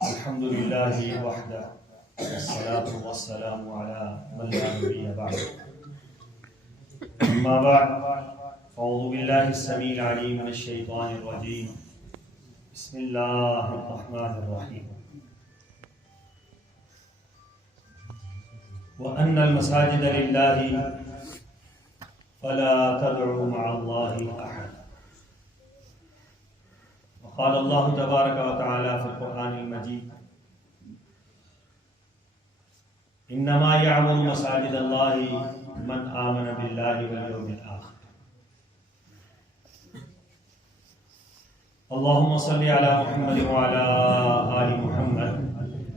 الحمد لله وحده والصلاة والسلام على من لا نبي بعده. أما بعد أعوذ بالله السميع العليم من الشيطان الرجيم. بسم الله الرحمن الرحيم. وأن المساجد لله فلا تدعوا مع الله أحد. وقال الله تبارك وتعالى في القرآن المجيد: إنما يعمر مساجد الله من آمن بالله واليوم الآخر. اللهم صل على محمد وعلى آل محمد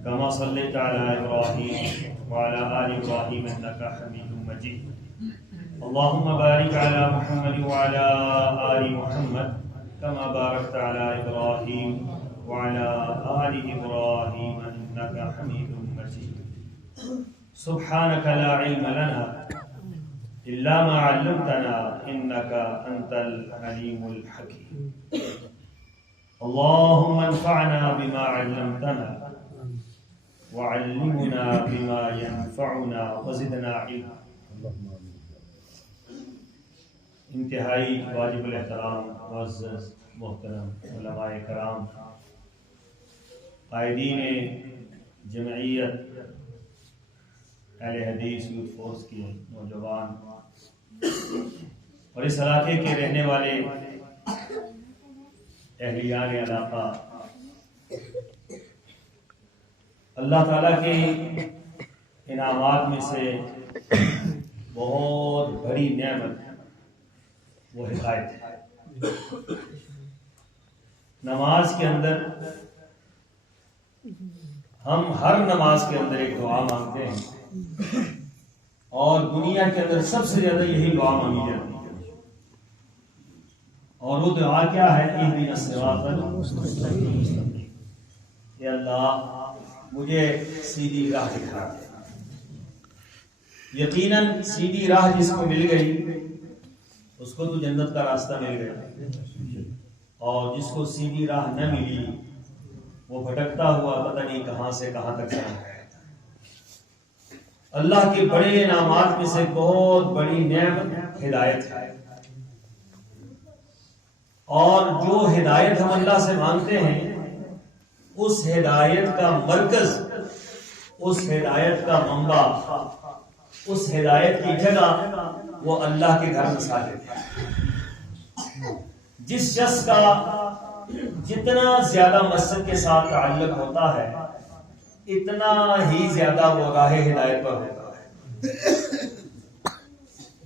كما صليت على إبراهيم وعلى آل إبراهيم إنك حميد مجيد. اللهم بارك على محمد وعلى آل محمد كما باركت على إبراهيم وعلى آل إبراهيم إنك حميد مجيد. سبحانك لا علم لنا إلا ما علمتنا إنك أنت العليم الحكيم. اللهم انفعنا بما علمتنا وعلمنا بما ينفعنا وزدنا علما. انتہائی واجب الاحترام معزز محترم علماء کرام، قائدین جمعیت اہل حدیث یوتھ فورس کے نوجوان اور اس علاقے کے رہنے والے اہلیان علاقہ، اللہ تعالیٰ کے انعامات میں سے بہت بڑی نعمت وہ ہدایت ہے۔ نماز کے اندر ہم ہر نماز کے اندر ایک دعا مانگتے ہیں، اور دنیا کے اندر سب سے زیادہ یہی دعا مانگی جاتی ہے، اور وہ دعا کیا ہے؟ اہدنا الصراط المستقیم، کہ اللہ مجھے سیدھی راہ دکھا دے۔ یقیناً سیدھی راہ جس کو مل گئی اس کو تو جنت کا راستہ مل گیا، اور جس کو سیدھی راہ نہ ملی وہ بھٹکتا ہوا پتہ نہیں کہاں سے کہاں تک جانا ہے۔ اللہ کے بڑے انعامات میں سے بہت بڑی نعمت ہدایت ہے، اور جو ہدایت ہم اللہ سے مانگتے ہیں اس ہدایت کا مرکز، اس ہدایت کا منبع، اس ہدایت کی جگہ وہ اللہ کے گھر مساجد ہے۔ جس شخص کا جتنا زیادہ مسجد کے ساتھ تعلق ہوتا ہے اتنا ہی زیادہ وہ راہ ہدایت پر ہوتا ہے۔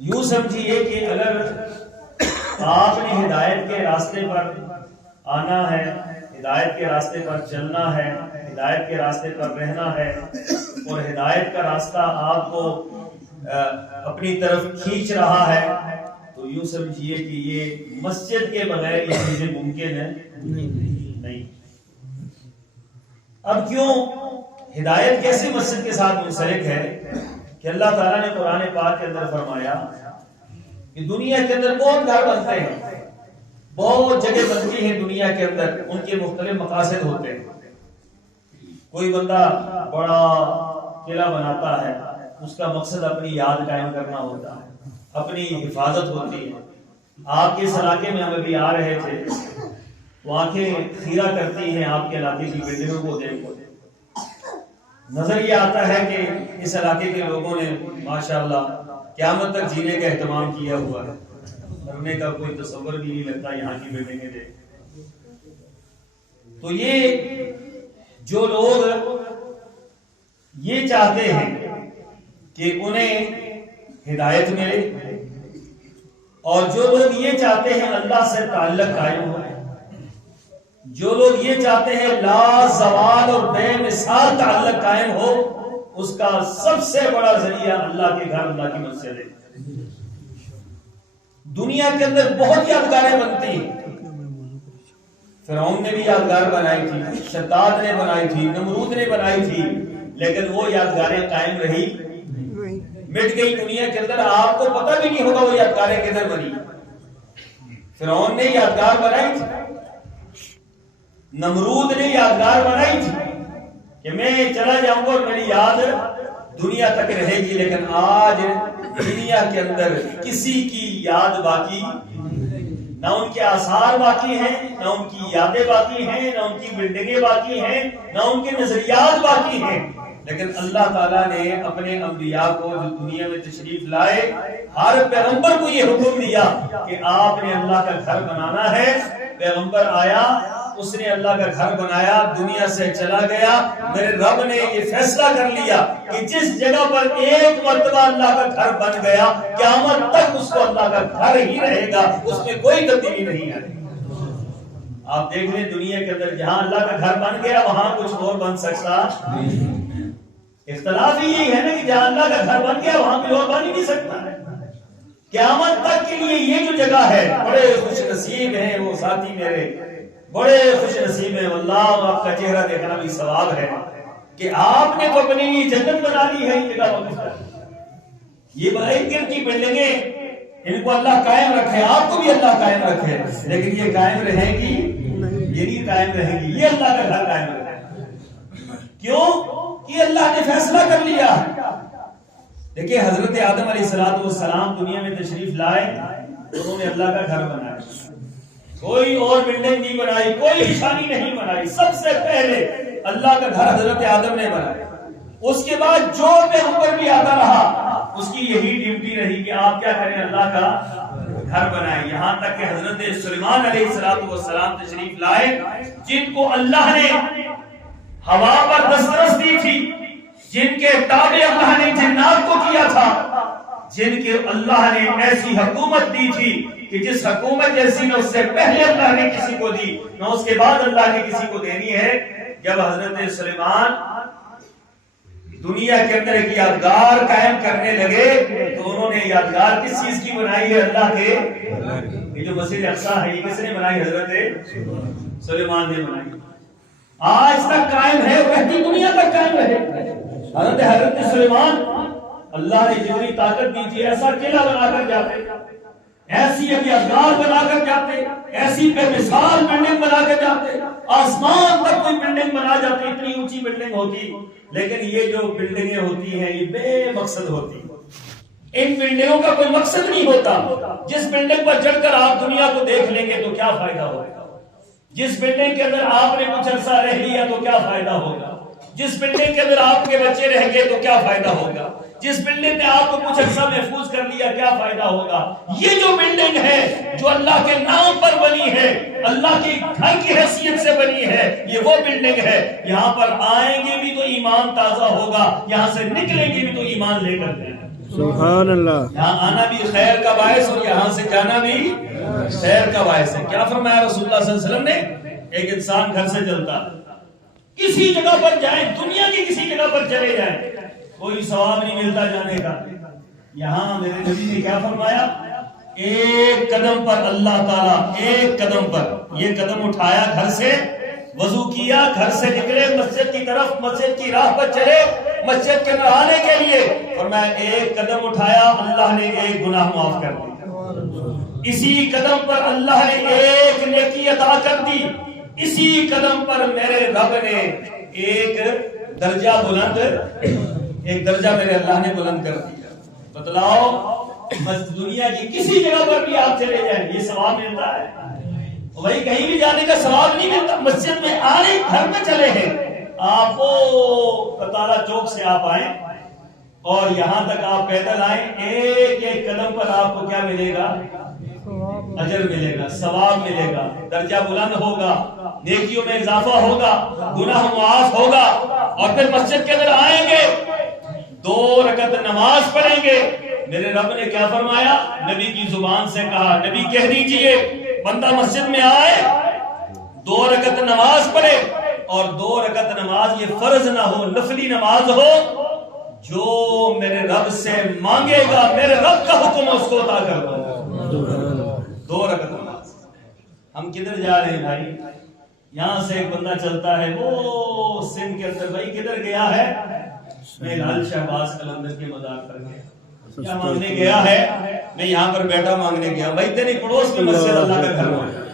یوں سمجھیے کہ اگر آپ نے ہدایت کے راستے پر آنا ہے، ہدایت کے راستے پر چلنا ہے، ہدایت کے راستے پر رہنا ہے، اور ہدایت کا راستہ آپ کو اپنی طرف کھینچ رہا ہے، تو یوں سمجھیے کہ یہ مسجد کے بغیر یہ چیزیں ممکن ہے نہیں۔ اب کیوں ہدایت کیسے مسجد کے ساتھ منسلک ہے کہ اللہ تعالیٰ نے قرآن پاک کے اندر فرمایا کہ دنیا کے اندر بہت گھر بنتے ہیں، بہت جگہ بنتی ہیں دنیا کے اندر، ان کے مختلف مقاصد ہوتے ہیں۔ کوئی بندہ بڑا قلعہ بناتا ہے، اس کا مقصد اپنی یاد قائم کرنا ہوتا ہے، اپنی حفاظت ہوتی ہے۔ آپ کے اس علاقے میں ہم ابھی آ رہے تھے، وہ آنکھیں خیرہ کرتی ہیں آپ کے علاقے کی بلڈنگوں کو دیکھ کر۔ نظر یہ آتا ہے کہ اس علاقے کے لوگوں نے ماشاءاللہ قیامت تک جینے کا اہتمام کیا ہوا ہے، کرنے کا کوئی تصور بھی نہیں لگتا یہاں کی بلڈنگیں دیکھ۔ تو یہ جو لوگ یہ چاہتے ہیں کہ انہیں ہدایت ملے، اور جو لوگ یہ چاہتے ہیں اللہ سے تعلق قائم ہو، جو لوگ یہ چاہتے ہیں لا زوال اور بے مثال تعلق قائم ہو، اس کا سب سے بڑا ذریعہ اللہ کے گھر، اللہ کی مسجد ہے۔ دنیا کے اندر بہت یادگاریں بنتی ہیں، فرعون نے بھی یادگار بنائی تھی، شداد نے بنائی تھی، نمرود نے بنائی تھی، لیکن وہ یادگاریں قائم رہی، مٹ گئی دنیا کے اندر۔ آپ کو پتہ بھی نہیں ہوگا وہ یادگاریں کدھر بنی۔ فرعون نے یادگار بنائی تھی، نمرود نے یادگار بنائی تھی کہ میں چلا جاؤں گا اور میری یاد دنیا تک رہے گی، لیکن آج دنیا کے اندر کسی کی یاد باقی، نہ ان کے آثار باقی ہیں، نہ ان کی یادیں باقی ہیں، نہ ان کی بلڈنگیں باقی ہیں، نہ ان کے نظریات باقی ہیں۔ لیکن اللہ تعالیٰ نے اپنے انبیاء کو جو دنیا میں تشریف لائے، ہر پیغمبر کو یہ حکم دیا کہ آپ نے اللہ کا گھر بنانا ہے۔ پیغمبر آیا، اس نے اللہ کا گھر بنایا، دنیا سے چلا گیا۔ میرے رب نے یہ فیصلہ کر لیا کہ جس جگہ پر ایک مرتبہ اللہ کا گھر بن گیا، قیامت تک اس کو اللہ کا گھر ہی رہے گا، اس میں کوئی تبدیلی نہیں آئے گی۔ آپ دیکھ لیں دنیا کے اندر جہاں اللہ کا گھر بن گیا وہاں کچھ اور بن سکتا۔ اختلاف ہی یہی ہے نا کہ جہاں اللہ کا گھر بن گیا وہاں کوئی اور بن ہی نہیں سکتا۔ قیامت تک کے لیے یہ جو جگہ ہے، بڑے خوش نصیب ہیں وہ ساتھی میرے، بڑے خوش نصیب ہیں واللہ، آپ کا چہرہ دیکھنا بھی ثواب ہے کہ آپ نے تو اپنی لیے جنت بنا لی ہے۔ جگہ یہ بڑے کی بلڈنگیں، ان کو اللہ قائم رکھے، آپ کو بھی اللہ قائم رکھے، لیکن یہ قائم رہے گی، یہ نہیں قائم رہے گی، یہ اللہ کا گھر قائم رہے گا۔ کیوں کہ اللہ نے فیصلہ کر لیا۔ دیکھیں حضرت آدم علیہ السلام دنیا میں تشریف لائے، انہوں نے اللہ کا گھر بنایا، کوئی اور بلڈنگ نہیں بنائی، کوئی نشانی نہیں بنائی، سب سے پہلے اللہ کا گھر حضرت آدم نے بنایا۔ اس کے بعد جو پیغمبر بھی آتا رہا اس کی یہی ڈیوٹی رہی کہ آپ کیا کریں، اللہ کا گھر بنائیں۔ یہاں تک کہ حضرت سلیمان علیہ السلام تشریف لائے، جن کو اللہ نے ہوا پر دسترس دی تھی، جن کے تابع اللہ نے جنات کو کیا تھا، جن کے اللہ نے ایسی حکومت دی تھی کہ جس حکومت جیسی نہ اس سے پہلے اللہ نے کسی کو دی نہ اس کے بعد اللہ نے کسی کو دینی ہے۔ جب حضرت سلیمان دنیا کے اندر ایک یادگار قائم کرنے لگے تو انہوں نے یادگار کس چیز کی بنائی ہے؟ اللہ کے، یہ جو مسجد اقصی ہے یہ کس نے بنائی؟ حضرت سلیمان نے بنائی، آج تک قائم ہے، رہتی دنیا تک قائم رہے۔ حضرت سلیمان اللہ نے جتنی طاقت دی تھی، ایسا قلعہ بنا کر جاتے، ایسی یادگار بنا کر جاتے، ایسی بے مثال بلڈنگ بنا کر جاتے، آسمان تک کوئی بلڈنگ بنا جاتے، اتنی اونچی بلڈنگ ہوتی، لیکن یہ جو بلڈنگیں ہوتی ہیں یہ بے مقصد ہوتی۔ ان بلڈنگوں کا کوئی مقصد نہیں ہوتا۔ جس بلڈنگ پر چڑھ کر آپ دنیا کو دیکھ لیں گے تو کیا فائدہ ہوگا؟ جس بلڈنگ کے اندر آپ نے کچھ عرصہ رہ لیا تو کیا فائدہ ہوگا؟ جس بلڈنگ کے اندر آپ کے بچے رہ گئے تو کیا فائدہ ہوگا؟ جس بلڈنگ نے آپ کو کچھ عرصہ محفوظ کر لیا کیا فائدہ ہوگا؟ یہ جو بلڈنگ ہے جو اللہ کے نام پر بنی ہے، اللہ کے گھر کی حیثیت سے بنی ہے، یہ وہ بلڈنگ ہے، یہاں پر آئیں گے بھی تو ایمان تازہ ہوگا، یہاں سے نکلیں گے بھی تو ایمان لے کر جائیں۔ سبحان اللہ۔ یہاں آنا بھی خیر کا باعث اور یہاں سے جانا بھی خیر کا باعث ہے۔ کیا فرمایا رسول اللہ صلی اللہ علیہ وسلم نے؟ ایک انسان گھر سے چلتا، کسی جگہ پر جائیں، دنیا کی کسی جگہ پر چلے جائیں، کوئی ثواب نہیں ملتا جانے کا۔ یہاں میرے نبی نے کیا فرمایا؟ ایک قدم پر اللہ تعالیٰ، ایک قدم پر، یہ قدم اٹھایا گھر سے، وضو کیا، گھر سے نکلے، مسجد کی طرف، مسجد کی راہ پر چلے، مسجد کے اندر آنے کے لیے، اور میں ایک قدم اٹھایا، اللہ نے ایک گناہ معاف کر دیا۔ اسی قدم پر اللہ نے ایک نیکی عطا کر دی، اسی قدم پر میرے رب نے ایک درجہ بلند، ایک درجہ میرے اللہ نے بلند کر دیا۔ بتلاؤ دنیا کی کسی جگہ پر بھی آپ چلے جائیں یہ ثواب ملتا ہے؟ وہی کہیں بھی جانے کا ثواب نہیں ملتا۔ مسجد میں آئے، گھر میں چلے ہیں آپ، کو کتارا چوک سے آپ آئیں اور یہاں تک آپ پیدل آئیں، ایک ایک قدم پر آپ کو کیا ملے گا؟ اجر ملے گا، ثواب ملے گا، درجہ بلند ہوگا، نیکیوں میں اضافہ ہوگا، گناہ معاف ہوگا۔ اور پھر مسجد کے اندر آئیں گے، 2 رکعت نماز پڑھیں گے۔ میرے رب نے کیا فرمایا؟ نبی کی زبان سے کہا، نبی کہہ دیجئے بندہ مسجد میں آئے، 2 رکعت نماز پڑھے، اور 2 رکعت نماز یہ فرض نہ ہو، نفلی نماز ہو، جو میرے رب سے مانگے گا میرے رب کا حکم اس کو عطا کر دو۔ 2 رکعت نماز۔ ہم کدھر جا رہے ہیں بھائی؟ یہاں سے ایک بندہ چلتا ہے وہ سندھ کے اندر، بھائی کدھر گیا ہے؟ میں لال شہباز قلندر کے مزار پر گیا۔ کیا مانگنے گیا ہے؟ میں یہاں پر بیٹا مانگنے گیا۔ بھائی تیری پڑوس کی مسجد اللہ کا گھر ہے،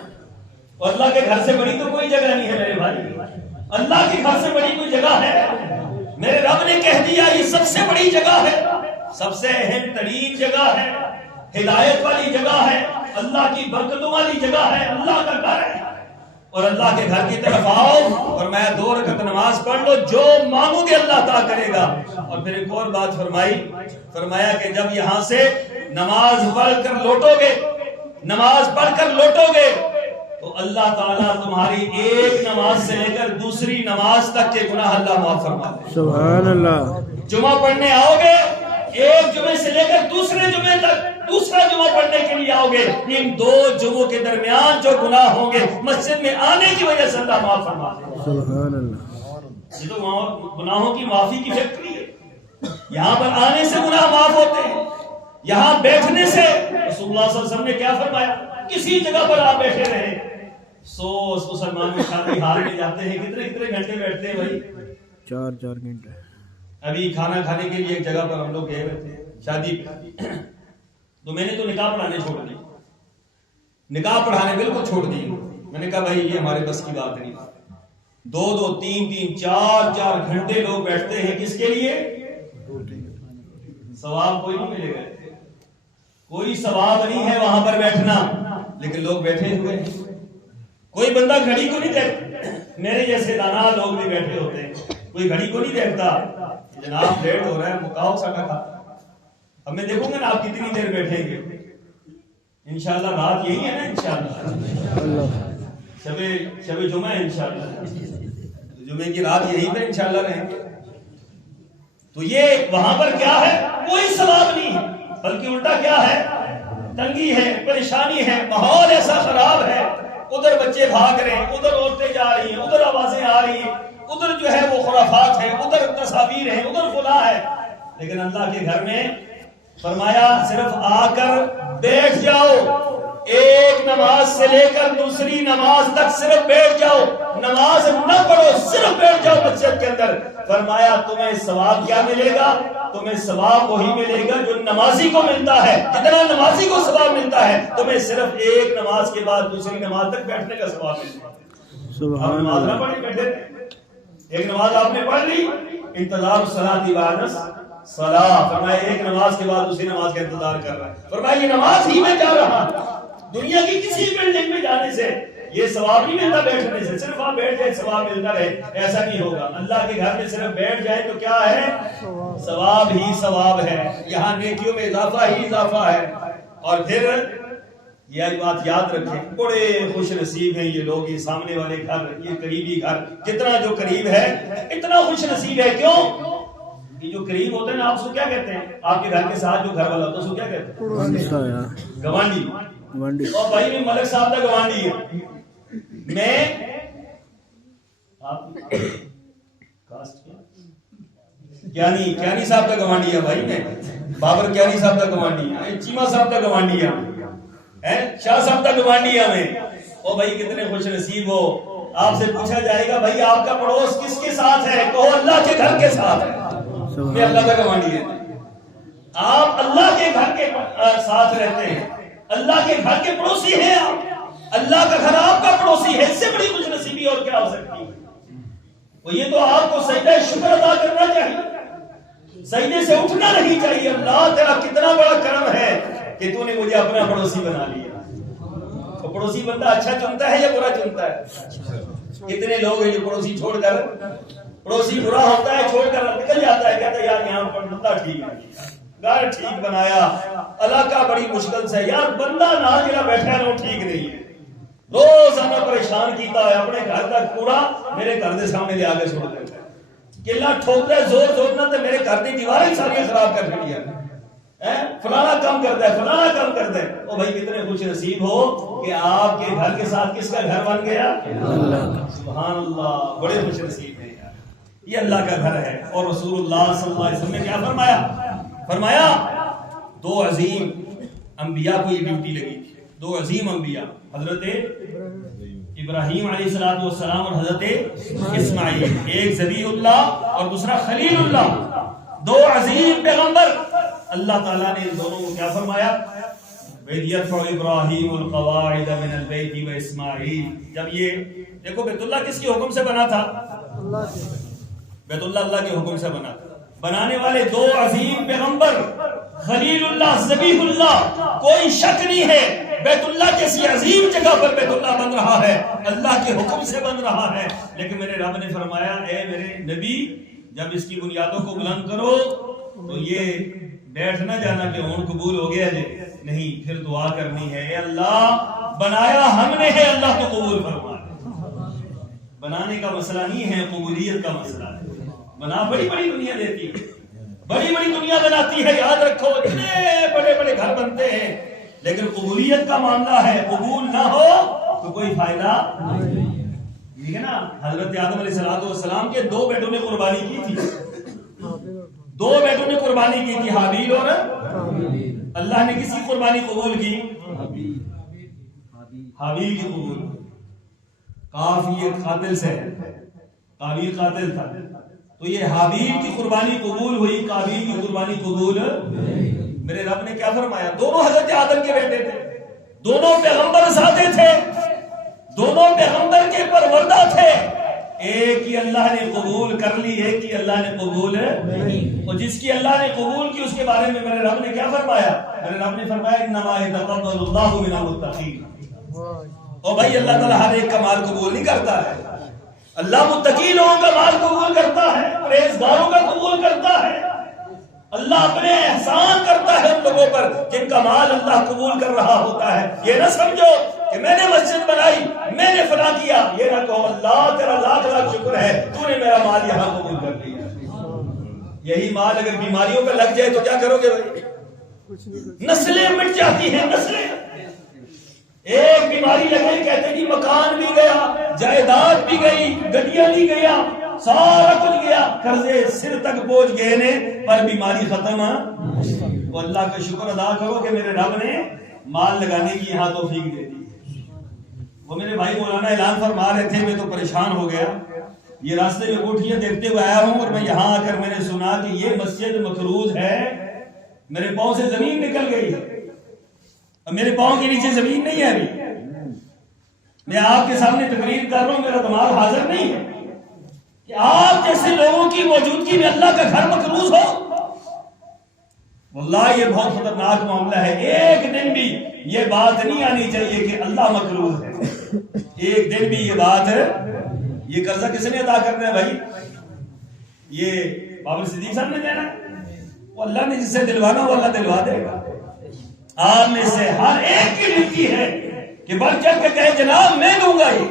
اور اللہ کے گھر سے بڑی تو کوئی جگہ نہیں ہے میرے بھائی؟ اللہ کے گھر سے بڑی کوئی جگہ ہے؟ میرے رب نے کہہ دیا یہ سب سے بڑی جگہ ہے، سب سے اہم ترین جگہ ہے، ہدایت والی جگہ ہے، اللہ کی برکتوں والی جگہ ہے، اللہ کا گھر ہے۔ اور اللہ کے گھر کی طرف آؤ اور میں 2 رکعت نماز پڑھ لو، جو مانگو گے اللہ عطا کرے گا۔ اور پھر ایک اور بات فرمایا کہ جب یہاں سے نماز پڑھ کر لوٹو گے تو اللہ تعالیٰ تمہاری ایک نماز سے لے کر دوسری نماز تک کے گناہ اللہ معاف فرما دے۔ سبحان اللہ۔ جمعہ پڑھنے آؤ گے، ایک جمعے سے لے کر دوسرے جمعے تک دوسرا جمعہ پڑھنے کے لیے آؤ گے، ان 2 جمعوں کے درمیان جو گناہ ہوں گے مسجد میں آنے کی وجہ سے اللہ معاف فرما دے۔ سبحان اللہ۔ یہ تو گناہوں کی معافی کی فیکٹری ہے۔ یہاں پر آنے سے گناہ معاف ہوتے ہیں، یہاں بیٹھنے سے رسول اللہ صلی اللہ علیہ وسلم نے کیا فرمایا؟ کسی جگہ پر آپ بیٹھے رہیں، مسلمان میں شادی ہال میں جاتے ہیں کتنے گھنٹے بیٹھتے ہیں بھائی؟ 4 گھنٹے۔ ابھی کھانا کھانے کے لیے ایک جگہ پر ہم لوگ گئے ہوئے تھے شادی پہ، تو میں نے تو نکاح پڑھانے چھوڑ دی، نکاح پڑھانے بالکل چھوڑ دی۔ میں نے کہا بھائی یہ ہمارے بس کی بات نہیں۔ 2 3 4 گھنٹے لوگ بیٹھتے ہیں، کس کے لیے؟ ثواب کوئی نہیں ملے گا، کوئی ثواب نہیں ہے وہاں پر بیٹھنا، لیکن لوگ بیٹھے ہوئے ہیں۔ کوئی بندہ گھڑی کو نہیں دیکھتا، میرے جیسے دانا لوگ بھی بیٹھے ہوتے ہیں، کوئی گھڑی کو نہیں دیکھتا، جناب لیٹ ہو رہا ہے مکاؤ ساٹا کھاتا۔ اب میں دیکھوں گا نا آپ کتنی دیر بیٹھیں گے، انشاءاللہ رات یہی ہے نا، انشاءاللہ شب جمعہ ہے، انشاءاللہ جمعے کی رات یہی پہ انشاءاللہ رہیں گے۔ تو یہ وہاں پر کیا ہے؟ کوئی ثواب نہیں ہے، بلکہ الٹا کیا ہے؟ تنگی ہے، پریشانی ہے، ماحول ایسا خراب ہے، ادھر بچے بھاگ رہے ہیں، ادھر عورتیں جا رہی ہیں، ادھر آوازیں آ رہی ہیں، ادھر جو ہے وہ خرافات ہے، ادھر تصاویر ہیں، ادھر فلاں ہے۔ لیکن اللہ کے گھر میں فرمایا صرف آ کر بیٹھ جاؤ، ایک نماز سے لے کر دوسری نماز تک صرف بیٹھ جاؤ، نماز نہ پڑھو، صرف بیٹھ جاؤ مسجد کے اندر۔ فرمایا تمہیں ثواب کیا ملے گا؟ تمہیں ثواب وہی ملے گا جو نمازی کو ملتا ہے، جتنا نمازی کو ثواب ملتا ہے تمہیں صرف ایک نماز کے بعد دوسری نماز تک بیٹھنے کا ثواب ملتا ہے۔ سبحان نماز نہ اللہ۔ پڑھی بیٹھے، ایک نماز آپ نے پڑھ لی، انتظار الصلاۃ بعد صلاۃ، فرمایا ایک نماز کے بعد دوسری نماز کا انتظار کر رہا ہے، فرمایا یہ نماز ہی میں جا رہا، دنیا کی کسی بلڈنگ میں جانے سے یہ ثواب نہیں ملتا، بیٹھنے سے صرف آپ بیٹھ جائے ثواب ملتا رہے، ایسا نہیں ہوگا۔ اللہ کے گھر میں صرف بیٹھ جائے تو کیا ہے؟ ثواب ہی ثواب ہے، یہاں نیکیوں میں اضافہ ہی اضافہ ہے۔ اور پھر یہ بات یاد رکھیں، بڑے خوش نصیب ہیں یہ لوگ، یہ سامنے والے گھر، یہ قریبی گھر، جتنا جو قریب ہے اتنا خوش نصیب ہے۔ کیوں؟ یہ جو قریب ہوتے ہیں نا، آپ اس کو کیا کہتے ہیں؟ آپ کے گھر کے ساتھ جو گھر والا ہوتا ہے اس کو کیا کہتے ہیں؟ گوانڈی۔ اور بھائی میں ملک صاحب کا گوانڈی ہے، میں کیانی صاحب کا گوانڈی ہے، بھائی میں بابر کیانی صاحب کا گوانڈی ہے، چیما صاحب کا گوانڈی ہے، شاہ صاحب کا گوانڈی ہے میں۔ او بھائی کتنے خوش نصیب ہو، آپ سے پوچھا جائے گا بھائی آپ کا پڑوس کس کے ساتھ ہے؟ کہو اللہ کے گھر کے ساتھ ہے، میں اللہ کا گوانڈی ہے۔ آپ اللہ کے گھر کے ساتھ رہتے ہیں، اللہ کے گھر کے پڑوسی ہیں آپ، اللہ کا گھر آپ کا پڑوسی ہے، اس سے بڑی خوش نصیبی اور کیا ہو سکتی ہے؟ وہ یہ تو آپ کو سجدہ شکر ادا کرنا چاہیے، سجدے سے اٹھنا نہیں چاہیے۔ اللہ تیرا کتنا بڑا کرم ہے کہ تو نے مجھے اپنا پڑوسی بنا لیا۔ تو پڑوسی بندہ اچھا چنتا ہے یا برا چنتا ہے؟ کتنے لوگ ہیں جو پڑوسی چھوڑ کر، پڑوسی برا ہوتا ہے چھوڑ کر نکل جاتا ہے، کہتا ہے یار یہاں پر بندہ ٹھیک ہے، گھر ٹھیک بنایا، علاقہ بڑی مشکل سے، یار بندہ نہ جڑا بیٹھا ہے وہ ٹھیک نہیں ہے، روز ہمیں پریشان کیتا ہے، اپنے گھر تک کوڑا میرے گھر کے سامنے لے آ کے چھوڑ دیتا ہے، کلا ٹھوکتا ہے زور زور نہ، میرے گھر کی دیواریں ساری خراب کر دیا، فلانا کام کرتا ہے، فلانا کام کرتا ہے۔ او بھائی کتنے خوش نصیب ہو کہ آپ کے گھر کے ساتھ کس کا گھر بن گیا؟ سبحان اللہ، بڑے خوش نصیب ہیں یار، یہ اللہ کا گھر ہے۔ اور رسول اللہ صلی اللہ علیہ وسلم نے کیا فرمایا؟ 2 عظیم انبیاء کو یہ ڈیوٹی لگی تھی، 2 عظیم انبیاء، حضرت ابراہیم علیہ الصلوۃ والسلام اور حضرت اسماعیل، ایک ذبیح اللہ اور دوسرا خلیل اللہ، 2 عظیم پیغمبر۔ اللہ تعالیٰ نے ان دونوں کو کیا فرمایا؟ وَإِذْ يَرْفَعُ إِبْرَاهِيمُ الْقَوَاعِدَ مِنَ الْبَيْتِ وَإِسْمَاعِيلُ. جب یہ دیکھو بیت اللہ کس کے حکم سے بنا تھا؟ بیت اللہ اللہ کے حکم سے بنا تھا. بنانے والے دو عظیم پیغمبر خلیل اللہ ذبیح اللہ، کوئی شک نہیں ہے بیت اللہ کیسی عظیم جگہ پر بیت اللہ بن رہا ہے، اللہ کے حکم سے بن رہا ہے. لیکن میرے رب نے فرمایا اے میرے نبی جب اس کی بنیادوں کو بلند کرو تو یہ بیٹھ نہ جانا کہ اون قبول ہو گیا جی، نہیں، پھر دعا کرنی ہے اے اللہ بنایا ہم نے ہے، اللہ تو قبول فرما. بنانے کا مسئلہ نہیں ہے، قبولیت کا مسئلہ ہے. بنا بڑی بڑی دنیا دیتی ہے، بڑی بڑی دنیا بناتی ہے، یاد رکھو اتنے بڑے بڑے گھر بنتے ہیں، لیکن قبولیت کا معاملہ ہے، قبول نہ ہو تو کوئی فائدہ ٹھیک ہے نا. حضرت آدم علیہ السلام کے دو بیٹوں نے قربانی کی تھی، دو بیٹوں نے قربانی کی تھی، حابیل اور اللہ نے کسی قربانی قبول کی؟ حابیل کی قبول. کافی قاتل سے قابیل قاتل تھا، تو یہ حابیل کی قربانی قبول ہوئی، قابیل کی قربانی قبول. میرے رب نے کیا فرمایا؟ دونوں حضرت آدم کے بیٹے تھے، دونوں پیغمبر زادے تھے، دونوں پیغمبر کے پروردہ تھے. ایک ہی اللہ نے قبول کر لی، ایک ہی اللہ نے قبول اور جس کی اللہ نے قبول کی اس کے بارے میں میرے رب نے کیا فرمایا؟ میرے رب نے فرمایا انما يتقبل الله من المتقين. اور بھائی اللہ تعالیٰ ہر ایک کا مال قبول نہیں کرتا ہے، اللہ متقی لوگوں کا مال قبول کرتا ہے، پرہیزگاروں کا قبول کرتا ہے. اللہ اپنے احسان کرتا ہے ان لوگوں پر جن کا مال اللہ قبول کر رہا ہوتا ہے. یہ نہ سمجھو کہ میں نے مسجد بنائی، میں نے فلاں کیا، یہ نہ کہو اللہ تیرا لاکھ لاکھ شکر ہے تو نے میرا مال یہاں قبول کر لیا. یہی مال اگر بیماریوں پہ لگ جائے تو کیا کرو گے بھائی؟ نسلیں مٹ جاتی ہیں، نسلیں. ایک بیماری لگے کہتے جی مکان بھی گیا، جائیداد بھی گئی، گڈیاں بھی گیا، سارا کچھ گیا، قرضے سر تک پہنچ گئے نے، پر بیماری ختم. تو اللہ کا شکر ادا کرو کہ میرے رب نے مال لگانے کی یہاں توفیق دے دی. وہ میرے بھائی مولانا اعلان فرما رہے تھے، میں تو پریشان ہو گیا. یہ راستے میں کوٹھیاں دیکھتے ہوئے آیا ہوں اور میں یہاں آ کر میں نے سنا کہ یہ مسجد مخروض ہے. میرے پاؤں سے زمین نکل گئی ہے، اور میرے پاؤں کے نیچے زمین نہیں ہے. ابھی میں آپ کے سامنے تقریر کر رہا ہوں، میرا دماغ حاضر نہیں ہے کہ آپ جیسے لوگوں کی موجودگی میں اللہ کا گھر مقروض ہو. واللہ یہ بہت خطرناک معاملہ ہے. ایک دن بھی یہ بات نہیں آنی چاہیے کہ اللہ مقروض ہے. ایک دن بھی یہ بات ہے. یہ قرضہ کس نے ادا کرنا ہے بھائی؟ یہ بابر صدیق صاحب نے دینا ہے؟ وہ اللہ نے جس سے دلوانا وہ اللہ دلوا دے گا. آپ میں سے ہر ایک کی ڈیوٹی ہے کہ بڑھ چڑھ کے کہے جناب میں دوں گا یہ.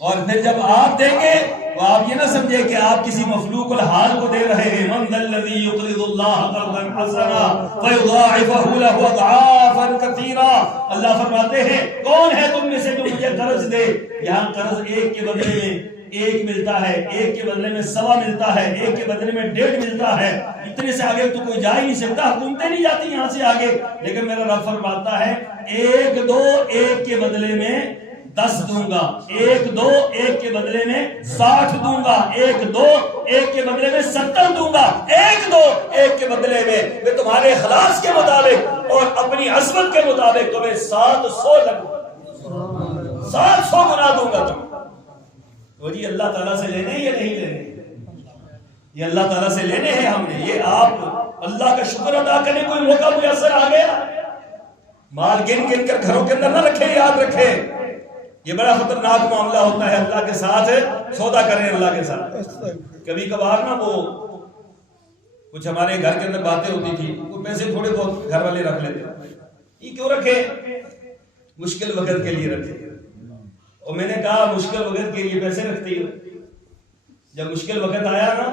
اور پھر جب آپ دیں گے تو آپ یہ نہ سمجھے کہ آپ کسی مخلوق الحال کو دے رہے ہیں. من ذا الذی یقرض اللہ قرضا حسنا فیضاعفہ لہ اضعافا کثیرا. اللہ فرماتے ہیں کون ہے تم میں سے جو مجھے قرض دے. یہاں قرض ایک کے بدلے میں ایک ملتا ہے، ایک کے بدلے میں سوا ملتا ہے، ایک کے بدلے میں 1.5 ملتا ہے. اتنے سے آگے تو کوئی جا ہی نہیں سکتا، حکومتیں نہیں جاتی یہاں سے آگے. لیکن میرا رب فرماتا ہے ایک دو ایک کے بدلے میں 10 دوں گا، ایک دو ایک کے بدلے میں 60 دوں گا، ایک دو ایک کے بدلے میں 70 دوں گا، ایک دو ایک کے بدلے میں تمہارے اخلاص کے مطابق اور اپنی عظمت کے مطابق تمہیں 700 گنا دوں گا. تم وہ جی اللہ تعالیٰ سے لینے یا نہیں لینے؟ یہ اللہ تعالیٰ سے لینے ہیں ہم نے. یہ آپ اللہ کا شکر ادا کرنے کوئی موقع میسر آ گیا. مال گن گن کر گھروں کے اندر نہ رکھے، یاد رکھے یہ بڑا خطرناک معاملہ ہوتا ہے. اللہ کے ساتھ سودا کریں، اللہ کے ساتھ. کبھی کبھار نا وہ کچھ ہمارے گھر کے اندر باتیں ہوتی تھی، وہ پیسے تھوڑے بہت گھر والے رکھ لیتے. یہ کیوں رکھے؟ مشکل وقت کے لیے رکھے. اور میں نے کہا مشکل وقت کے لیے پیسے رکھتی ہو، جب مشکل وقت آیا نا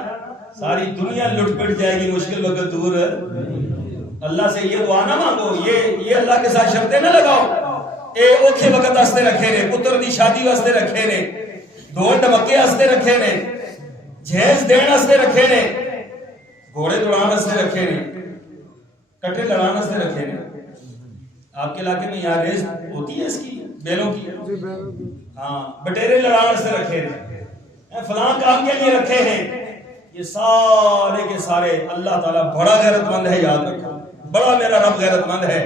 ساری دنیا لٹ پٹ جائے گی، مشکل وقت دور. اللہ سے یہ دعا نہ مانگو، یہ اللہ کے ساتھ شرطیں نہ لگاؤ. اے اوکھے وقت واسطے رکھے نے، پتر دی شادی واسطے رکھے نے، ڈھول ڈمکے واسطے رکھے نے، جہیز دین واسطے رکھے نے، گھوڑے دوڑان واسطے رکھے نے، کٹے لڑان واسطے رکھے نے. آپ کے علاقے میں یہاں ریس ہوتی ہے اس کی بیلوں کی؟ ہاں، بٹیرے لڑان واسطے رکھے نے، فلاں کام کے لیے رکھے ہیں. یہ سارے کے سارے اللہ تعالیٰ بڑا غیرت مند ہے. یاد رکھو بڑا میرا رب غیرت مند ہے.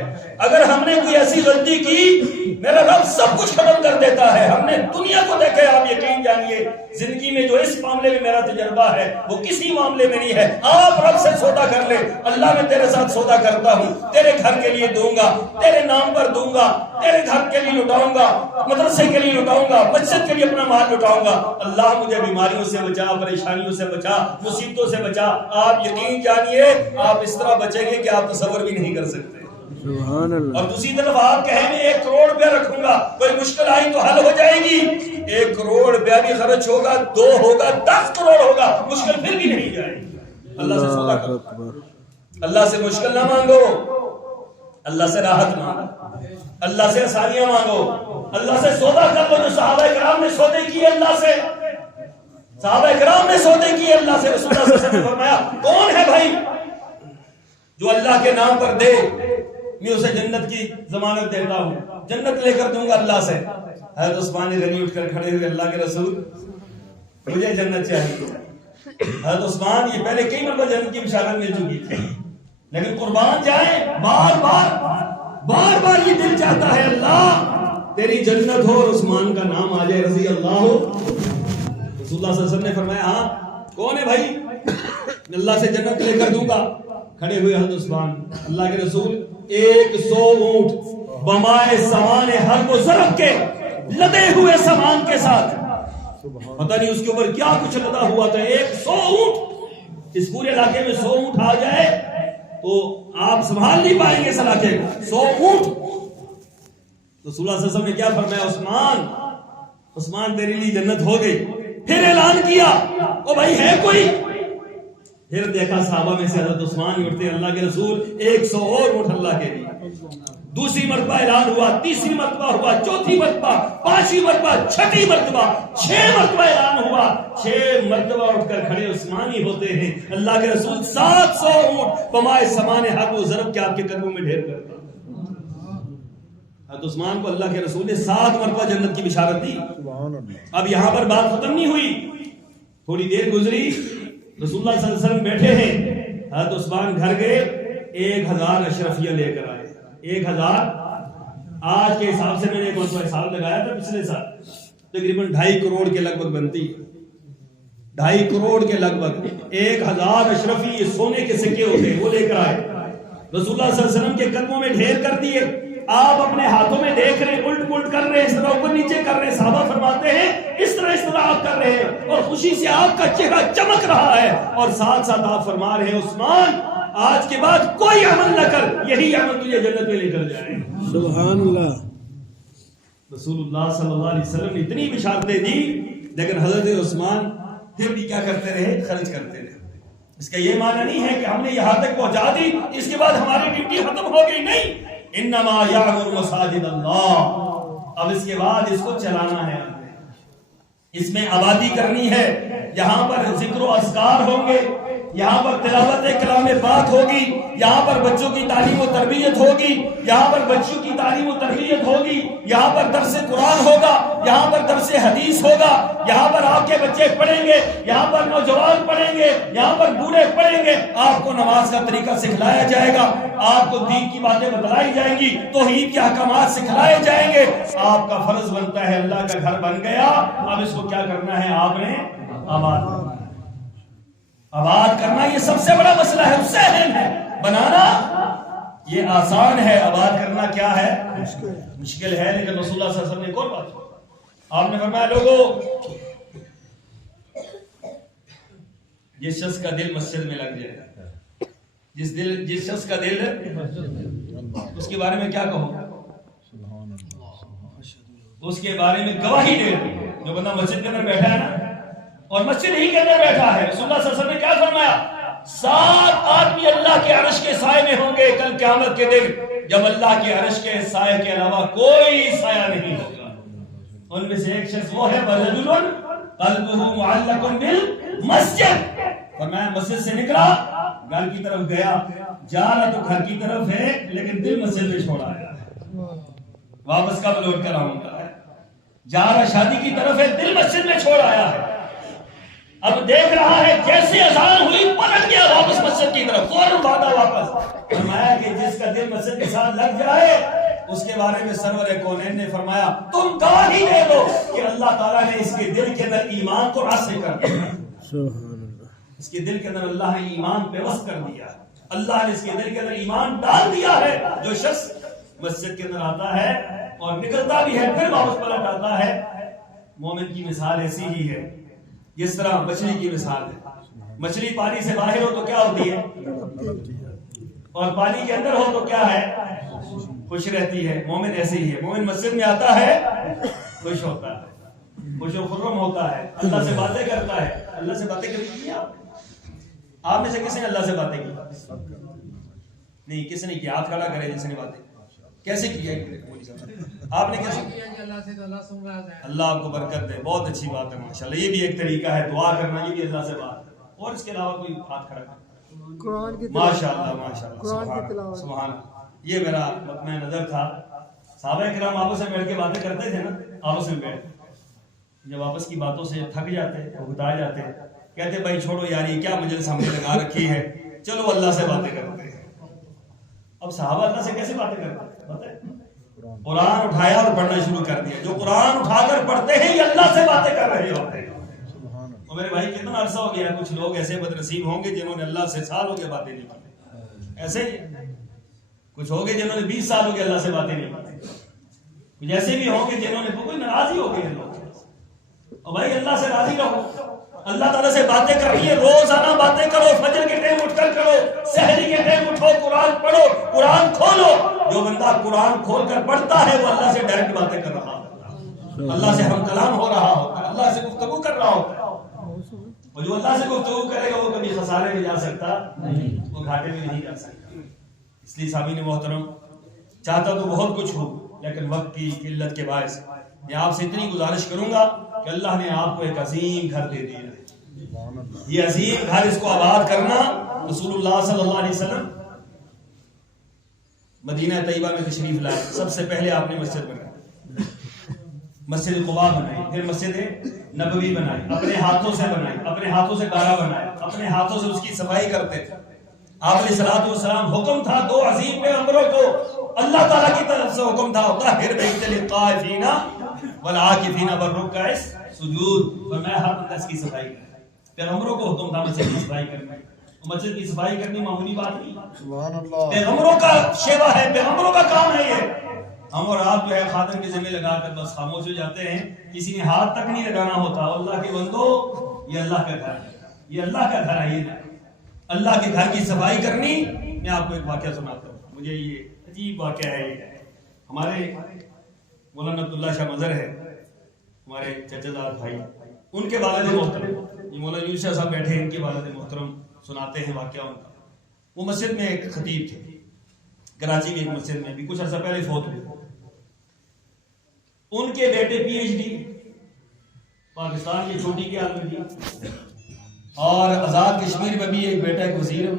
اگر ہم نے کوئی ایسی غلطی کی میرا رب سب کچھ ختم کر دیتا ہے. ہم نے دنیا کو دیکھا ہے, آپ یقین جانیے زندگی میں جو اس معاملے میں میرا تجربہ ہے وہ کسی معاملے میں نہیں ہے. آپ رب سے سودا کر لے, اللہ میں تیرے ساتھ سودا کرتا ہوں, تیرے گھر کے لیے دوں گا, تیرے نام پر دوں گا, تیرے گھر کے لیے لٹاؤں گا, مدرسے کے لیے لٹاؤں گا, مسجد کے لیے اپنا مال لٹاؤں گا. اللہ مجھے بیماریوں سے بچا, پریشانیوں سے بچا, مصیبتوں سے بچا. آپ یقین جانیے آپ اس طرح بچیں گے کہ آپ تصور بھی نہیں کر سکتے. سبحان اللہ. اور دوسری طرف آپ کہیں گے 1 کروڑ روپیہ رکھوں گا, کوئی مشکل آئی تو حل ہو جائے گی. 1 کروڑ روپیہ بھی خرچ ہوگا, 2 ہوگا, 10 کروڑ ہوگا, مشکل پھر بھی نہیں جائے گی. اللہ سے سودا کرو, اللہ سے مشکل نہ مانگو, اللہ سے راحت مانگو, اللہ سے آسانیاں مانگو, اللہ سے سودا کر لو. جو صحابہ کرام نے سودے کیے اللہ سے, صحابہ کرام نے سودے کیے اللہ سے. رسول اللہ صلی اللہ علیہ وسلم نے فرمایا کون ہے بھائی جو اللہ کے نام پر دے, میں اسے جنت کی ضمانت دیتا ہوں, جنت لے کر دوں گا اللہ سے. حضرت عثمان غنی اٹھ کر کھڑے ہوئے, اللہ کے رسول مجھے جنت چاہیے. حضرت عثمان یہ پہلے کئی مرتبہ جنت کی بشارت مل چکی تھی, لیکن قربان جائیں بار بار یہ دل چاہتا ہے اللہ تیری جنت ہو اور عثمان کا نام آ جائے رضی اللہ ہو. رسول اللہ صلی اللہ علیہ وسلم نے فرمایا ہاں کون ہے بھائی, میں اللہ سے جنت لے کر دوں گا. کھڑے ہوئے حضرت عثمان, اللہ کے رسول 100 اونٹ بمائے سامان ہر کو ضرب کے لدے ہوئے سامان کے ساتھ, پتہ نہیں اس کے اوپر کیا کچھ لدا ہوا تھا. 100 اونٹ, اس پورے علاقے میں 100 اونٹ آ جائے تو آپ سنبھال نہیں پائیں گے اس علاقے کو. 100 اونٹ. رسول اللہ صلی اللہ علیہ وسلم نے کیا فرمایا, عثمان تیرے لیے جنت ہو گئی. پھر اعلان کیا او بھائی ہے کوئی, پھر دیکھا صحابہ میں سے حضرت عثمان ہی اٹھتے, اللہ کے رسول 100 اور اونٹ اللہ کے لیے. دوسری مرتبہ اعلان ہوا, تیسری مرتبہ ہوا, چوتھی مرتبہ, پانچویں مرتبہ, چھٹی مرتبہ, 6 مرتبہ اعلان ہوا. 6 مرتبہ اٹھ کر کھڑے عثمان ہی ہوتے ہیں. اللہ کے رسول 700 اونٹ بمائے سامان حق و ضرب کے آپ کے قدموں میں ڈھیر کرتا. حضرت عثمان کو اللہ کے رسول نے 7 مرتبہ جنت کی بشارت دی. اب یہاں پر بات ختم نہیں ہوئی, تھوڑی دیر گزری, رسول اللہ صلی اللہ علیہ وسلم بیٹھے ہیں, حضرت عثمان گھر گئے, 1000 اشرفیہ لے کر آئے. 1000 آج کے حساب سے میں نے ایک حساب لگایا تھا پچھلے سال, تقریباً 2.5 کروڑ کے لگ بھگ بنتی ہے. 2.5 کروڑ کے لگ بھگ 1000 اشرفی یہ سونے کے سکے ہوتے ہیں, وہ لے کر آئے. رسول اللہ صلی اللہ علیہ وسلم کے قدموں میں ڈھیر کر دیے. آپ اپنے ہاتھوں میں دیکھ رہے, الٹ پلٹ کر رہے, اس طرح اوپر نیچے کر رہے. صحابہ فرماتے ہیں اس طرح آپ کر رہے ہیں اور خوشی سے آپ کا چہرہ چمک رہا ہے, اور ساتھ ساتھ آپ فرما رہے ہیں عثمان آج کے بعد کوئی عمل نہ کر, یہی عمل تجھے جنت میں لے کر جائے. سبحان اللہ. رسول اللہ صلی اللہ علیہ وسلم نے اتنی بشارتیں دی, لیکن حضرت عثمان پھر بھی کیا کرتے رہے, خرچ کرتے رہے. اس کا یہ معنی نہیں ہے کہ ہم نے یہاں تک پہنچا دی اس کے بعد ہماری ڈیوٹی ختم ہو گئی, نہیں. انما یعمر مساجد اللہ, اب اس کے بعد اس کو چلانا ہے, اس میں آبادی کرنی ہے. یہاں پر ذکر و اذکار ہوں گے, یہاں پر تلاوت کلام پاک ہوگی, یہاں پر بچوں کی تعلیم و تربیت ہوگی, یہاں پر بچوں کی تعلیم و تربیت ہوگی, یہاں پر درس قرآن ہوگا, یہاں پر درس حدیث ہوگا, یہاں پر آپ کے بچے پڑھیں گے, یہاں پر نوجوان پڑھیں گے, یہاں پر بوڑھے پڑھیں گے. آپ کو نماز کا طریقہ سکھلایا جائے گا, آپ کو دین کی باتیں بتلائی جائیں گی, توحید کے احکامات سکھلائے جائیں گے. آپ کا فرض بنتا ہے, اللہ کا گھر بن گیا, اب اس کو کیا کرنا ہے, آپ نے آباد کرنا. آباد کرنا یہ سب سے بڑا مسئلہ ہے, اس سے اہم ہے. بنانا یہ آسان ہے, آباد کرنا کیا ہے, مشکل ہے. لیکن رسول اللہ صلی اللہ علیہ وسلم نے ایک اور بات آپ نے فرمایا, لوگوں جس شخص کا دل مسجد میں لگ جائے, جس شخص کا دل, اس کے بارے میں کیا کہو, اس کے بارے میں گواہی دے. جو بندہ مسجد کے اندر بیٹھا ہے نا, اور مسجد ہی کے اندر بیٹھا ہے, رسول اللہ صلی اللہ علیہ وسلم نے کیا فرمایا, 7 آدمی اللہ کے عرش کے سائے میں ہوں گے کل قیامت کے دن, جب اللہ کے عرش کے سائے کے علاوہ کوئی سایہ نہیں ہوگا. ان میں سے ایک شخص وہ ہے رجل قلبہ معلق بالمسجد. فرمایا مسجد سے نکلا, گھر کی طرف گیا, جا رہا تو گھر کی طرف ہے لیکن دل مسجد میں چھوڑا آیا, واپس کب لوٹ کر آؤں گا. جا رہا شادی کی طرف ہے, دل مسجد میں چھوڑ آیا ہے. اب دیکھ رہا ہے جیسے اذان ہوئی پلٹ گیا واپس مسجد کی طرف، فوراً بھاگا واپس۔ فرمایا کہ جس کا دل مسجد کے ساتھ لگ جائے اس کے بارے میں سرور کونین نے فرمایا تم گواہی دے دو کہ اللہ تعالیٰ نے اس کے دل کے اندر ایمان کو راسخ کر دیا، اس کے دل کے اندر اللہ نے ایمان پیوست کر دیا، اللہ نے اس کے دل کے اندر ایمان ڈال دیا ہے۔ جو شخص مسجد کے اندر آتا ہے اور نکلتا بھی ہے پھر واپس پلٹ آتا ہے، مومن کی مثال ایسی ہی ہے جس طرح مچھلی کی مثال ہے۔ مچھلی پانی سے باہر ہو تو کیا ہوتی ہے، اور پانی کے اندر ہو تو کیا ہے، خوش رہتی ہے۔ مومن ایسے ہی ہے، مومن مسجد میں آتا ہے خوش ہوتا ہے، خوش و خرم ہوتا ہے، اللہ سے باتیں کرتا ہے۔ اللہ سے باتیں کرتی ہیں آپ میں سے کسی نے اللہ سے باتیں کی؟ نہیں، کسی نے کیا؟ ہاتھ کھڑا کرے جس نے باتیں کیسے کیا آپ نے؟ کیسے کیا؟ اللہ آپ کو برکت دے، بہت اچھی بات ہے ماشاءاللہ۔ یہ بھی ایک طریقہ ہے دعا کرنا، یہ بھی اللہ سے بات ہے۔ اور اس کے علاوہ کوئی ہاتھ کھڑا کرے؟ ماشاءاللہ ماشاءاللہ سبحان اللہ۔ یہ میرا مطمئن نظر تھا۔ صحابہ کرام آپس میں بیٹھ کے باتیں کرتے تھے نا، آپس میں بیٹھ جب آپس کی باتوں سے تھک جاتے بھگتا جاتے کہتے بھائی چھوڑو یار یہ کیا مجلس ہم نے لگا رکھی ہے، چلو اللہ سے باتیں کرتے ہیں۔ اب صحابہ اللہ سے کیسے باتیں کرتے ہیں؟ قرآن اٹھایا اور پڑھنا شروع کر دیا۔ جو قرآن اٹھا کر پڑھتے ہیں یہ اللہ سے باتیں کر رہے ہوتے ہیں۔ تو میرے بھائی کتنا عرصہ ہو گیا، کچھ لوگ ایسے بدنصیب ہوں گے جنہوں نے اللہ سے سال ہو گیا باتیں نہیں کی، ایسے ہی کچھ ہوں گے جنہوں نے 20 سال ہو گئے اللہ سے باتیں نہیں کی، کچھ ایسے بھی ہوں گے جنہوں نے کوئی ناراضی ہو گئی اللہ سے۔ اور بھائی اللہ سے راضی رہو، اللہ تعالیٰ سے باتیں کرنی ہے، روزانہ باتیں کرو، فجر کے ٹائم اٹھ کر کرو، سحری کے ٹائم اٹھو، قرآن پڑھو، قرآن کھولو۔ جو بندہ قرآن کھول کر پڑھتا ہے وہ اللہ سے ڈائریکٹ باتیں کر رہا ہوتا ہے، اللہ سے ہم کلام ہو رہا ہوتا ہے، اللہ سے گفتگو کر رہا ہوتا ہے۔ اور جو اللہ سے گفتگو کرے گا وہ کبھی خسارے میں جا سکتا نہیں، وہ گھاٹے میں نہیں جا سکتا۔ اس لیے سامعین محترم، چاہتا تو بہت کچھ ہو لیکن وقت کی قلت کے باعث میں آپ سے اتنی گزارش کروں گا کہ اللہ نے آپ کو ایک عظیم گھر دے دیا ہے۔ یہ عظیم گھر، اس کو آباد کرنا، رسول اللہ صلی اللہ علیہ وسلم مدینہ طیبہ میں تشریف لائے، سب سے پہلے آپ نے مسجد بنائی، مسجد قباء بنائی، پھر مسجد نبوی بنائی، اپنے ہاتھوں سے بنائی، اپنے ہاتھوں سے گارا بنایا، اپنے ہاتھوں سے اس کی صفائی کرتے تھے۔ آپ علیہ الصلوۃ والسلام حکم تھا دو عظیم پیغمبروں کو، اللہ تعالیٰ کی طرف سے حکم تھا طاہر بیت للطائفین والعاکفین والرکع السجود، فرمایا ہر بندہ اس کی صفائی کرے۔ پیغمبروں کو حکم تھا مسجد کی صفائی کرنے، مسجد کی صفائی کرنی معمولی بات نہیں، سبحان اللہ، پیغمبروں کا شیوا ہے، پیغمبروں کا کام ہے یہ۔ ہم اور آپ جو ہے خادم کے ذمہ لگا کر بس خاموش ہو جاتے ہیں، کسی نے ہاتھ تک نہیں لگانا ہوتا۔ اللہ کے بندو، یہ اللہ کا گھر ہے، یہ اللہ کا گھر ہے، یہ اللہ کے گھر کی صفائی کرنی۔ میں آپ کو ایک واقعہ سناتا ہوں، مجھے یہ عجیب واقعہ ہے۔ یہ ہمارے مولانا عبداللہ شاہ مظہر ہے، ہمارے چچا دار بھائی، ان کے والد محترم، یہ مولانا یونس شاہ صاحب بیٹھے ہیں، ان کے والد محترم سناتے ہیں واقعہ ان کا۔ وہ مسجد میں ایک خطیب تھے، کراچی میں ایک مسجد میں، بھی کچھ عرصہ پہلے فوت ہوئے۔ ان کے بیٹے پی ایچ ڈی پاکستان کی چھوٹی کے عالم کی، اور آزاد کشمیر میں بھی ایک بیٹا ایک وزیر ہے۔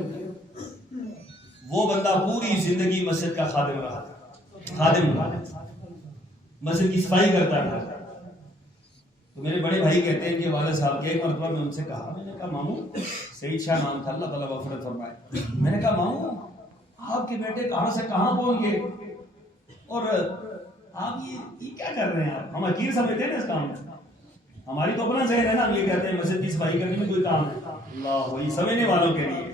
وہ بندہ پوری زندگی مسجد کا خادم رہا، خادم رہا، مسجد کی صفائی کرتا تھا۔ تو میرے بڑے بھائی کہتے ہیں کہ والد صاحب کے ایک مرتبہ میں ان سے کہا، میں نے کہا ماموں، سعید شاہ نام تھا، اللہ تعالیٰ مغفرت فرمائے، میں نے کہا ماموں آپ کے بیٹے کہاں سے کہاں پہنچ گئے، اور آپ یہ کیا کر رہے ہیں؟ آپ ہم حقیر سمجھتے ہیں اس کام میں، ہماری تو اپنا ذہن ہے نا، ہم یہ کہتے ہیں مسجد کی صفائی کرنے میں کوئی کام ہے، اللہ وہی سمجھنے والوں کے لیے۔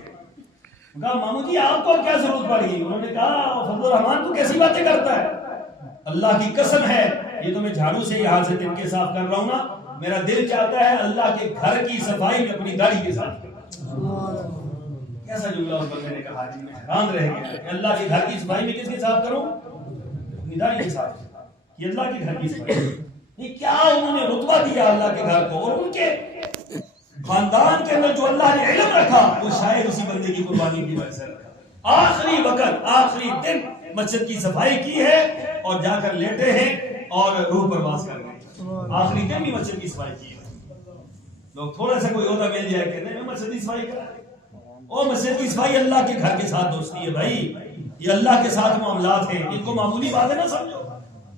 کہا ماموں جی آپ کو کیا ضرورت پڑ گئی؟ انہوں نے کہا فضل الرحمان تو کیسی باتیں کرتا ہے، اللہ کی قسم ہے یہ تو میں جھاڑو سے یہاں سے تن کے صاف کر رہا ہوں نا، میرا دل چاہتا ہے اللہ کے گھر کی صفائی میں اپنی داڑھی کے ساتھ کروں۔ کیسا جملہ اس بندے نے کہا جی میں حیران رہ گیا کہ اللہ کے گھر کی صفائی میں کس کے ساتھ کروں؟ اپنی داڑھی کے ساتھ۔ یہ اللہ کے گھر کی صفائی، یہ کیا انہوں نے رتبہ دیا اللہ کے گھر کو، اور ان کے خاندان کے اندر جو اللہ نے علم رکھا وہ شاید اسی بندے کی قربانی کی وجہ سے رکھا۔ آخری وقت، آخری دن مسجد کی صفائی کی ہے اور جا کر لیٹے ہیں اور روح پرواز کر گئے۔ آخری دن بھی مسجد کی صفائی کی ہے۔ لوگ تھوڑا سا کوئی عہدہ مل جائے کہ نہیں میں مسجد کی صفائی کر رہا ہوں، اور مسجد کی صفائی اللہ کے گھر کے ساتھ دوستی ہے بھائی، یہ اللہ کے ساتھ معاملات ہیں، ان کو معمولی بات ہے نہ سمجھو،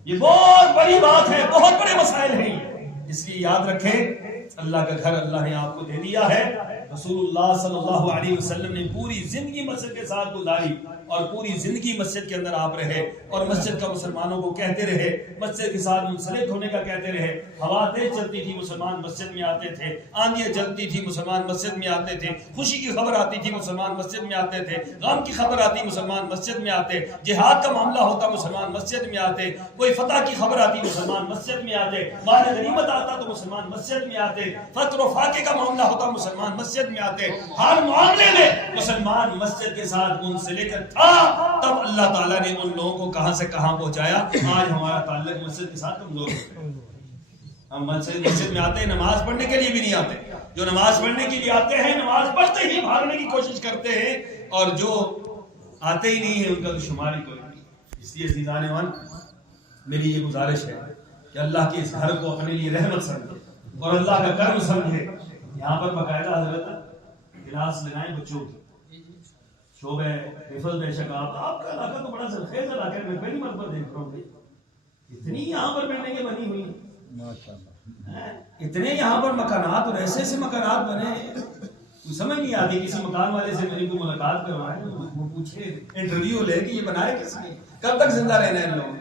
یہ بہت بڑی بات ہے، بہت بڑے مسائل ہیں۔ اس لیے یاد رکھیں اللہ کا گھر اللہ نے آپ کو دے دیا ہے. رسول اللہ صلی اللہ علیہ وسلم نے پوری زندگی مسجد کے ساتھ گزاری اور پوری زندگی مسجد کے اندر آپ رہے اور مسجد کا مسلمانوں کو کہتے رہے, مسجد کے ساتھ منسلک ہونے کا کہتے رہے. ہوا تیز چلتی تھی مسلمان مسجد میں آتے تھے, آندیاں چلتی تھی مسلمان مسجد میں آتے تھے, خوشی کی خبر آتی تھی مسلمان مسجد میں آتے تھے, غم کی خبر آتی مسلمان مسجد میں آتے, جہاد کا معاملہ ہوتا مسلمان مسجد میں آتے, کوئی فتح کی خبر آتی مسلمان مسجد میں آتے, مال غنیمت آتا تو مسلمان مسجد میں آتے, فقر و فاقے کا معاملہ ہوتا مسلمان مسجد میں آتے. ہر معاملے میں مسلمان مسجد کے ساتھ منسلک تھا. تب اللہ تعالیٰ نے ان لوگوں کو کہاں سے کہاں پہنچایا. آج ہمارا تعلق مسجد کے ساتھ کمزور ہے. ہم مسجد میں آتے ہیں, نماز پڑھنے کے لیے بھی نہیں آتے. جو نماز پڑھنے کے لیے آتے ہیں نماز پڑھتے ہی بھاگنے کی کوشش کرتے ہیں, اور جو آتے ہی نہیں ہیں ان کا تو شمار ہی کوئی نہیں. اس لیے عزیزان من, میری یہ گزارش ہے کہ اللہ کے اس گھر کو اپنے لیے رحمت سمجھے اور اللہ کا کرم سمجھے. یہاں پر باقاعدہ حضرت کلاس لگائیں بچوں کی, شعبہ حفظ. بے شک آپ کا علاقہ تو بڑا سرخیز علاقہ ہے, میں پہلی مرتبہ دیکھ رہا ہوں. اتنی یہاں پر بلڈنگیں بنی ہوئی ہیں, اتنے یہاں پر مکانات اور ایسے ایسے مکانات بنے, سمجھ نہیں آتی. کسی مکان والے سے میری کو ملاقات کروائے, وہ پوچھے انٹرویو لے کہ یہ بنایا کس نے, کب تک زندہ رہنا ہے ان لوگوں نے.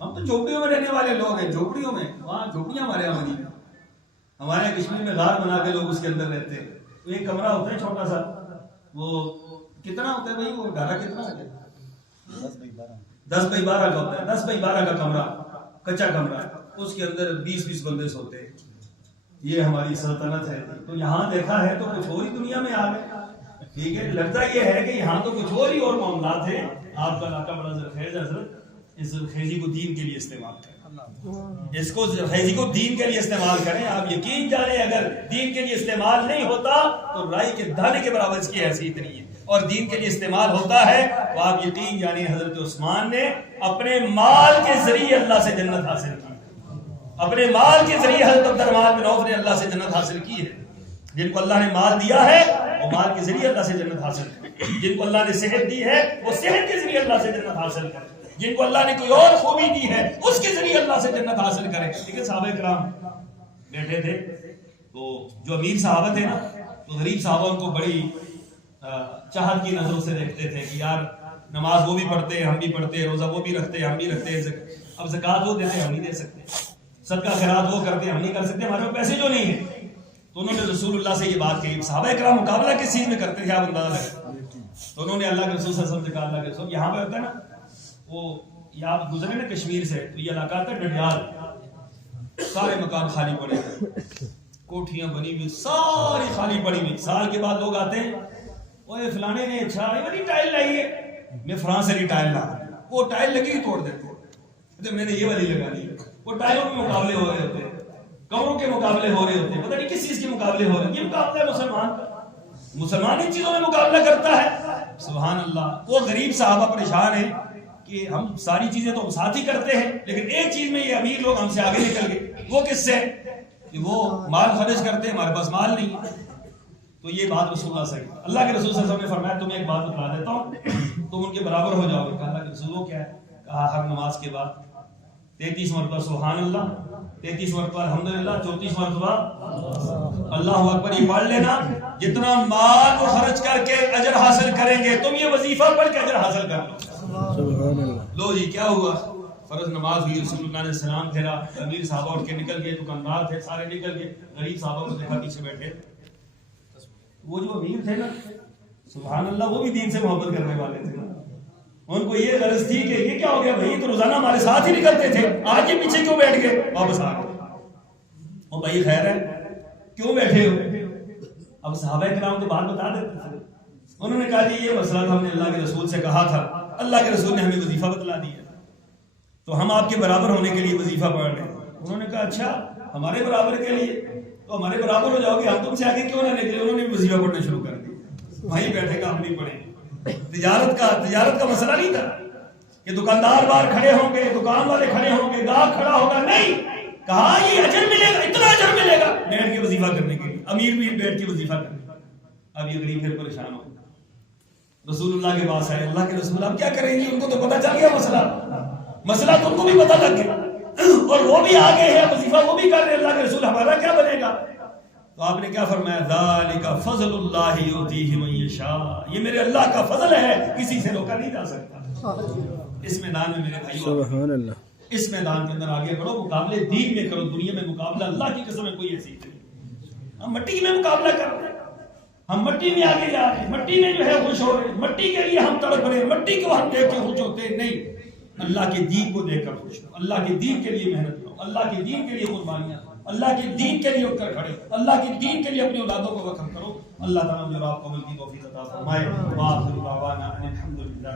ہم تو جھوپڑیوں میں رہنے والے لوگ ہیں, جھوپڑیوں میں, وہاں جھوپڑیاں ہمارے یہاں بنی. ہمارے کشمیر میں غار بنا کے لوگ اس کے اندر رہتے ہیں. تو ایک کمرہ ہوتا ہے چھوٹا سا, وہ کتنا ہوتا ہے بھائی, وہ ڈھالا کتنا ہوتا ہے, 10 بائی 12 کا ہوتا ہے. 10 بائی 12 کا کمرہ, کچا کمرہ, اس کے اندر 20 بندے سوتے ہیں. یہ ہماری سلطنت ہے. تو یہاں دیکھا ہے تو کچھ اور ہی دنیا میں آ گئے. ٹھیک ہے, لگتا یہ ہے کہ یہاں تو کچھ اور ہی اور معاملات ہیں. آپ کا علاقہ بڑا زرخیز ہے حضرت, اس زرخیزی کو دین کے لیے استعمال کریں, اس کو زرخیزی کو دین کے لیے استعمال کریں. آپ یقین جانیں اگر دین کے لیے استعمال نہیں ہوتا تو رائی کے دانے کے برابر اس کی حیثیت نہیں ہے, اور دین کے لیے استعمال ہوتا ہے تو آپ یقین جانیں حضرت عثمان نے اپنے مال کے ذریعے اللہ سے جنت حاصل کی. اپنے مال کے ذریعے حضرت عبد الرحمن بن عوف نے اللہ سے جنت حاصل کی ہے. جن کو اللہ نے مال دیا ہے وہ مال کے ذریعے اللہ سے جنت حاصل کرے, جن کو اللہ نے صحت دی ہے وہ صحت کے ذریعے اللہ سے جنت حاصل کرے, جن کو اللہ نے کوئی اور خوبی دی ہے اس کے ذریعے اللہ سے جنت حاصل کرے. ٹھیک ہے, صحابہ کرام بیٹھے تھے تو جو امیر صحابہ تھے نا, تو غریب صحابہ ان کو بڑی چاہت کی نظروں سے دیکھتے تھے کہ یار نماز وہ بھی پڑھتے ہیں, ہم بھی پڑھتے ہیں, روزہ وہ بھی رکھتے ہیں, ہم بھی رکھتے ہیں, اب زکوٰۃ وہ دیتے ہیں, ہم نہیں دے سکتے, صدقہ خیرات وہ کرتے ہیں, ہم نہیں کر سکتے, ہمارے پاس پیسے جو نہیں ہیں. تو انہوں نے رسول اللہ سے یہ بات کہی. صحابہ کرام مقابلہ کس چیز میں کرتے تھے آپ اندازہ لگا. تو انہوں نے اللہ کے رسول صلی اللہ علیہ وسلم سے کہا, اللہ کے رسول یہاں پہ ہوتا ہے نا, وہ یہ آپ گزرے نا کشمیر سے, تو یہ علاقہ تھا ڈڈیال, سارے مکان خالی پڑے ہیں, کوٹھیاں بنی ہوئی ساری خالی پڑی ہوئی. سال کے بعد لوگ آتے ہیں, اوے فلانے نے اچھا والی ٹائل لائی ہے, میں فرانس سے ٹائل لا, وہ ٹائل لگی ہی توڑ دیتے, تو میں نے یہ والی لگا لی. وہ ٹائلوں کے مقابلے ہو رہے ہوتے, کمروں کے مقابلے ہو رہے ہوتے, پتہ نہیں کس چیز کے مقابلے ہو رہے ہیں. یہ مقابلہ ہے مسلمان کا, مسلمان ان چیزوں میں مقابلہ کرتا ہے. سبحان اللہ. وہ غریب صحابہ پریشان ہیں کہ ہم ساری چیزیں تو ساتھ ہی کرتے ہیں, لیکن ایک چیز میں یہ امیر لوگ ہم سے آگے نکل گئے. وہ کس سے, کہ وہ مال خرچ کرتے ہیں, ہمارے پاس مال نہیں. تو یہ بات رسول اللہ سے, اللہ کے رسول صلی اللہ علیہ وسلم نے فرمایا تمہیں ایک بات بتلا دیتا ہوں, تم ان کے برابر ہو جاؤ گے. کہا اللہ کے رسول وہ کیا ہے, کہا ہر نماز کے بعد 33 مرتبہ سبحان اللہ, 33 مرتبہ الحمدللہ, 34 مرتبہ اللہ اکبر. یہ پڑھ لینا, جتنا مال وہ خرچ کر کے اجر حاصل کریں گے تم یہ وظیفہ پڑھ کے اجر حاصل کر لو. سبحان اللہ. لو جی کیا ہوا, فرض نماز ہوئی, رسول اللہ نے سلام پھیرا, امیر صحابہ اٹھ کے نکل گئے, دکاندار تھے سارے نکل گئے, غریب صحابہ کو دیکھا پیچھے بیٹھے. وہ جو امیر تھے نا سبحان اللہ, وہ بھی دین سے محبت کرنے والے تھے نا, ان کو یہ غرض تھی کہ یہ کیا ہو گیا بھائی, تو روزانہ ہمارے ساتھ ہی نکلتے تھے, آج یہ پیچھے کیوں بیٹھ گئے, واپس آ گئے. اور بھائی خیر ہے کیوں بیٹھے ہو. اب صحابہ کرام تو بات بتا دیتے تھے. انہوں نے کہا جی یہ مسئلہ تھا, ہم نے اللہ کے رسول سے کہا تھا, اللہ کے رسول نے ہمیں وظیفہ بتلا دیا, تو ہم آپ کے برابر ہونے کے لیے وظیفہ پڑھ رہے ہیں. انہوں نے کہا اچھا ہمارے برابر کے لیے, تو ہمارے برابر ہو جاؤ گے, ہم تم سے آگے کیوں نہ نکلے. انہوں نے وظیفہ پڑھنا شروع کر دیا, وہیں بیٹھے گا ہم بھی پڑھیں. تجارت کا مسئلہ نہیں تھا کہ دکاندار باہر کھڑے ہوں گے, دکان والے کھڑے ہوں گے, گاہک کھڑا ہوگا, نہیں. کہا یہ اجر ملے گا, اتنا اجر ملے گا بیٹھ کے وظیفہ کرنے کے لیے, امیر بھی بیٹھ کے وظیفہ کرنے. اب یہ غریب پھر پریشان ہو, رسول اللہ کے پاس آئے. اللہ کے رسول آپ کیا کریں گے, ان کو تو پتہ چل گیا مسئلہ تو ان کو بھی پتہ لگ گیا, اور وہ بھی آگے ہے, وظیفہ وہ بھی کر رہے. اللہ کے رسول ہمارا کیا بنے گا. تو آپ نے کیا فرمایا؟ ذالک فضل اللہ یؤتیہ من یشاء، یہ میرے اللہ کا فضل ہے، کسی سے روکا نہیں جا سکتا۔ اس میدان میں میرے بھائیو، سبحان اللہ، اس میدان کے اندر آگے بڑھو، مقابلے دین میں کرو، دنیا میں مقابلہ اللہ کی قسم ہے کوئی ایسی نہیں۔ ہم مٹی میں مقابلہ کر رہے ہیں، ہم مٹی میں آگے جا رہے ہیں، مٹی میں جو ہے خوش ہو رہے ہیں، مٹی کے لیے ہم تڑپ رہے ہیں، مٹی کو ہم دیکھ کے خوش ہوتے ہیں، نہیں، اللہ کے دین کو دیکھ کر خوش ہو، اللہ کے دین کے لیے محنت کرو، اللہ کے دین کے لیے قربانیاں، اللہ کے دین کے لیے اٹھ کر کھڑے، اللہ کے دین کے لیے اپنی اولادوں کو وقف کرو۔ اللہ تعالیٰ مجھے آپ کو عمل کی توفیق عطا فرمائے۔ وآخر دعوانا ان الحمد للہ۔